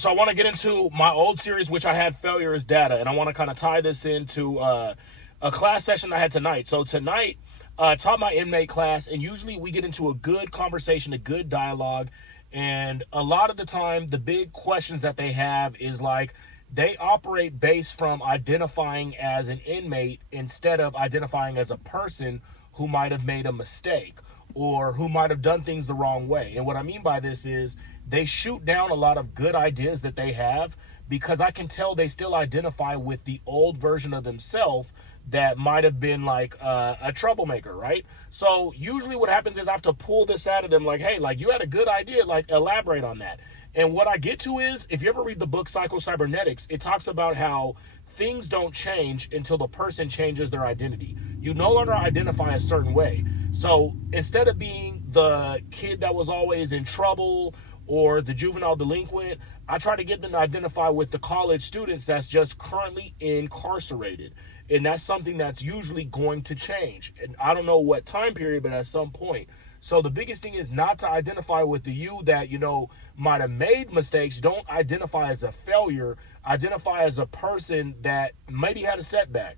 So I want to get into my old series, which I had failure is data, and I want to kind of tie this into a class session I had tonight. So tonight, taught my inmate class, and usually we get into a good conversation, a good dialogue, and a lot of the time, the big questions that they have is like they operate based from identifying as an inmate instead of identifying as a person who might have made a mistake or who might have done things the wrong way. And what I mean by this is they shoot down a lot of good ideas that they have because I can tell they still identify with the old version of themselves that might have been like a troublemaker, right? So usually what happens is I have to pull this out of them like, hey, like you had a good idea, like elaborate on that. And what I get to is, if you ever read the book Psycho-Cybernetics, it talks about how things don't change until the person changes their identity. You no longer identify a certain way. So instead of being the kid that was always in trouble or the juvenile delinquent, I try to get them to identify with the college students that's just currently incarcerated. And that's something that's usually going to change. And I don't know what time period, but at some point. So the biggest thing is not to identify with the you that, might have made mistakes. Don't identify as a failure. Identify as a person that maybe had a setback.